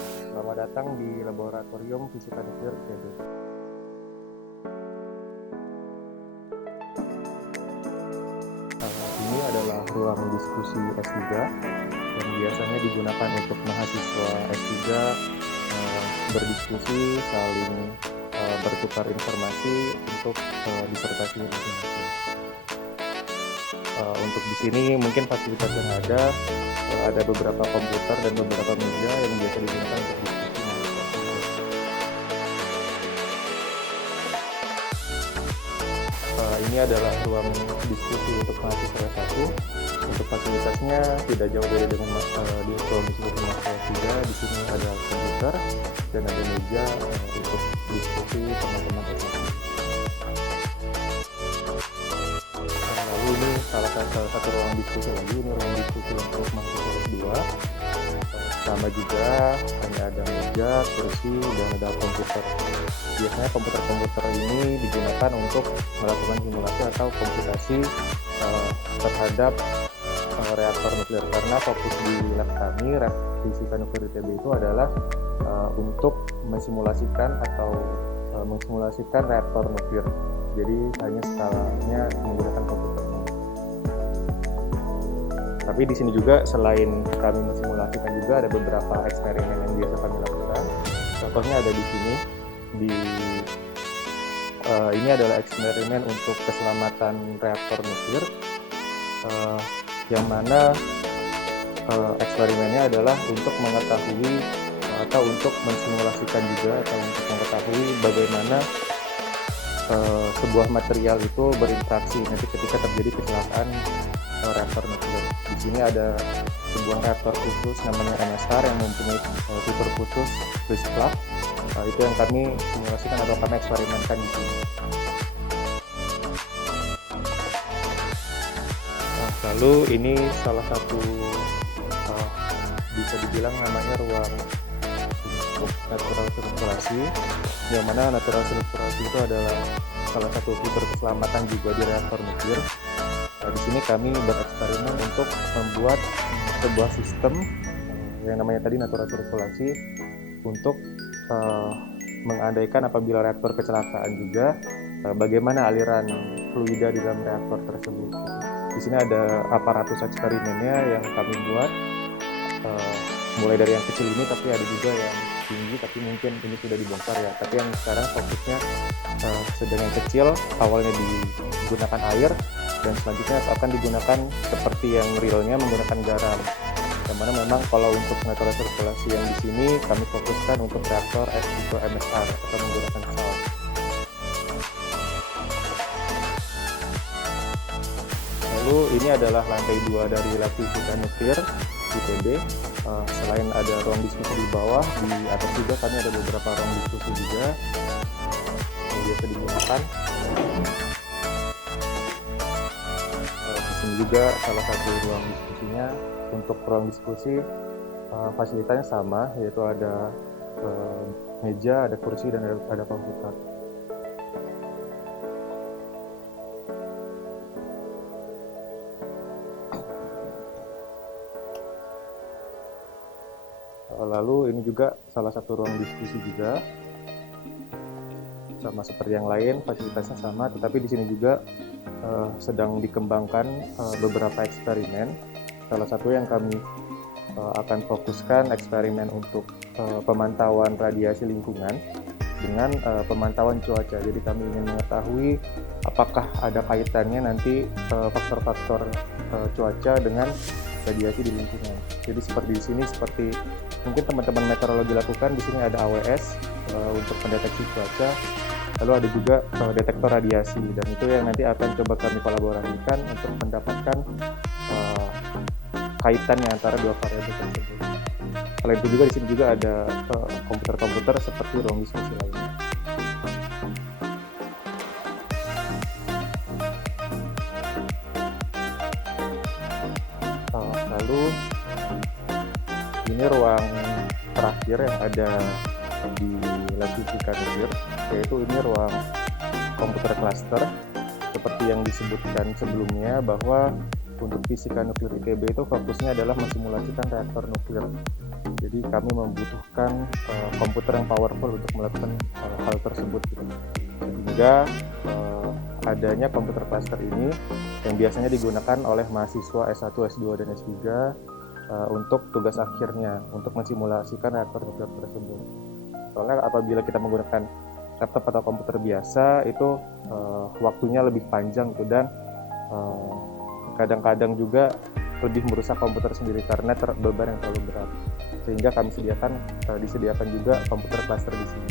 Selamat datang di Laboratorium Fisika Nuklir ITB. Ini adalah ruang diskusi S3 yang biasanya digunakan untuk mahasiswa S3 berdiskusi, saling bertukar informasi untuk disertasi masing-masing. Untuk di sini mungkin fasilitas yang ada beberapa komputer dan beberapa meja yang biasa digunakan untuk diskusi. Ini adalah ruang diskusi untuk mahasiswa S1. Untuk fasilitasnya tidak jauh beda dengan di ruang diskusi mahasiswa S3. Di sini ada komputer dan ada meja untuk diskusi teman-teman S1. Lalu ini salah satu ruang diskusi lagi, ini ruang diskusi untuk mahasiswa S2. Sama juga hanya ada meja, kursi, dan ada komputer. Biasanya komputer-komputer ini digunakan untuk melakukan simulasi atau komputasi terhadap reaktor nuklir, karena fokus di lab kami, lab fisika nuklir ITB itu adalah untuk mensimulasikan reaktor nuklir. Jadi hanya skalanya menggunakan komputer. Tapi di sini juga selain kami mensimulasikan juga ada beberapa eksperimen yang biasa kami lakukan. Contohnya ada di sini. Ini adalah eksperimen untuk keselamatan reaktor nuklir, yang mana eksperimennya adalah untuk mengetahui atau untuk mensimulasikan juga atau untuk mengetahui bagaimana sebuah material itu berinteraksi nanti ketika terjadi kecelakaan reaktor nuklir. Di sini ada sebuah reaktor khusus namanya NSR yang mempunyai fitur khusus freeze plug. Itu yang kami simulasikan atau kami eksperimenkan di sini. Lalu ini salah satu bisa dibilang namanya ruang untuk natural sirkulasi, yang mana natural sirkulasi itu adalah salah satu fitur keselamatan juga di reaktor nuklir. Di sini kami bereksperimen untuk membuat sebuah sistem yang namanya tadi natural sirkulasi untuk mengandaikan apabila reaktor kecelakaan juga bagaimana aliran fluida di dalam reaktor tersebut. Di sini ada aparatus eksperimennya yang kami buat, mulai dari yang kecil ini, tapi ada juga yang tinggi, tapi mungkin ini sudah dibongkar ya. Tapi yang sekarang fokusnya sedang yang kecil, awalnya digunakan air, dan selanjutnya akan digunakan seperti yang realnya menggunakan garam. Yang mana memang kalau untuk natural sirkulasi yang di sini kami fokuskan untuk reaktor tipe MSR atau menggunakan salt. Lalu ini adalah lantai 2 dari lab fisika nuklir ITB. Selain ada ruang diskusi di bawah, di atas juga kami ada beberapa ruang diskusi juga yang biasa digunakan. Di sini juga salah satu ruang diskusinya. Untuk ruang diskusi fasilitasnya sama, yaitu ada meja, ada kursi, dan ada komputer. Lalu ini juga salah satu ruang diskusi juga, sama seperti yang lain, fasilitasnya sama, tetapi di sini juga sedang dikembangkan beberapa eksperimen. Salah satu yang kami akan fokuskan eksperimen untuk pemantauan radiasi lingkungan dengan pemantauan cuaca. Jadi kami ingin mengetahui apakah ada kaitannya nanti faktor-faktor cuaca dengan radiasi di lingkungan. Jadi seperti di sini, seperti mungkin teman-teman meteorologi lakukan, di sini ada AWS untuk pendeteksi cuaca. Lalu ada juga detektor radiasi, dan itu yang nanti akan coba kami kolaborasikan untuk mendapatkan kaitannya antara dua variabel tersebut. Selain itu juga di sini juga ada komputer-komputer seperti ruang diskusi lainnya. Lalu ini ruang terakhir yang ada di lab fisika nuklir, yaitu ini ruang komputer cluster. Seperti yang disebutkan sebelumnya, bahwa untuk fisika nuklir ITB itu fokusnya adalah mensimulasikan reaktor nuklir. Jadi kami membutuhkan komputer yang powerful untuk melakukan hal tersebut gitu. Sehingga adanya komputer cluster ini yang biasanya digunakan oleh mahasiswa S1, S2, dan S3 untuk tugas akhirnya, untuk mensimulasikan reaktor nuklir tersebut. Soalnya apabila kita menggunakan laptop atau komputer biasa itu waktunya lebih panjang gitu, dan kadang-kadang juga lebih merusak komputer sendiri karena beban yang terlalu berat. Sehingga kami disediakan juga komputer cluster di sini.